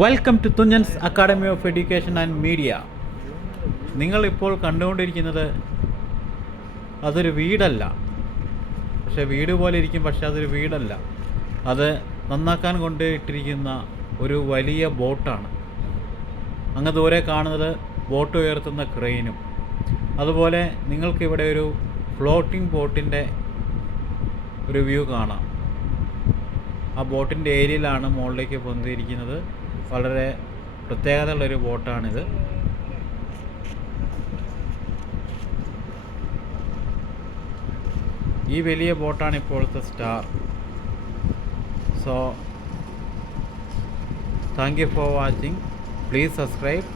Welcome to Thunchan's academy of education and media. നിങ്ങളിപ്പോൾ കണ്ടുകൊണ്ടിരിക്കുന്നത് അതൊരു വീടല്ല, പക്ഷേ വീട് പോലെ ഇരിക്കും, പക്ഷേ അതൊരു വീടല്ല. അത് നന്നാക്കാൻ കൊണ്ട് ഇട്ടിരിക്കുന്ന ഒരു വലിയ ബോട്ടാണ്. അങ്ങ് ദൂരെ കാണുന്നത് ബോട്ട് ഉയർത്തുന്ന ക്രെയിനും. അതുപോലെ നിങ്ങൾക്കിവിടെ ഒരു ഫ്ലോട്ടിംഗ് ബോട്ടിൻ്റെ ഒരു വ്യൂ കാണാം. ആ ബോട്ടിൻ്റെ ഏരിയയിലാണ് മുകളിലേക്ക് പൊന്തിയിരിക്കുന്നത്. വളരെ പ്രത്യേകതയുള്ളൊരു ബോട്ടാണിത്. ഈ വലിയ ബോട്ടാണ് ഇപ്പോഴത്തെ star. So thank you for watching. Please subscribe.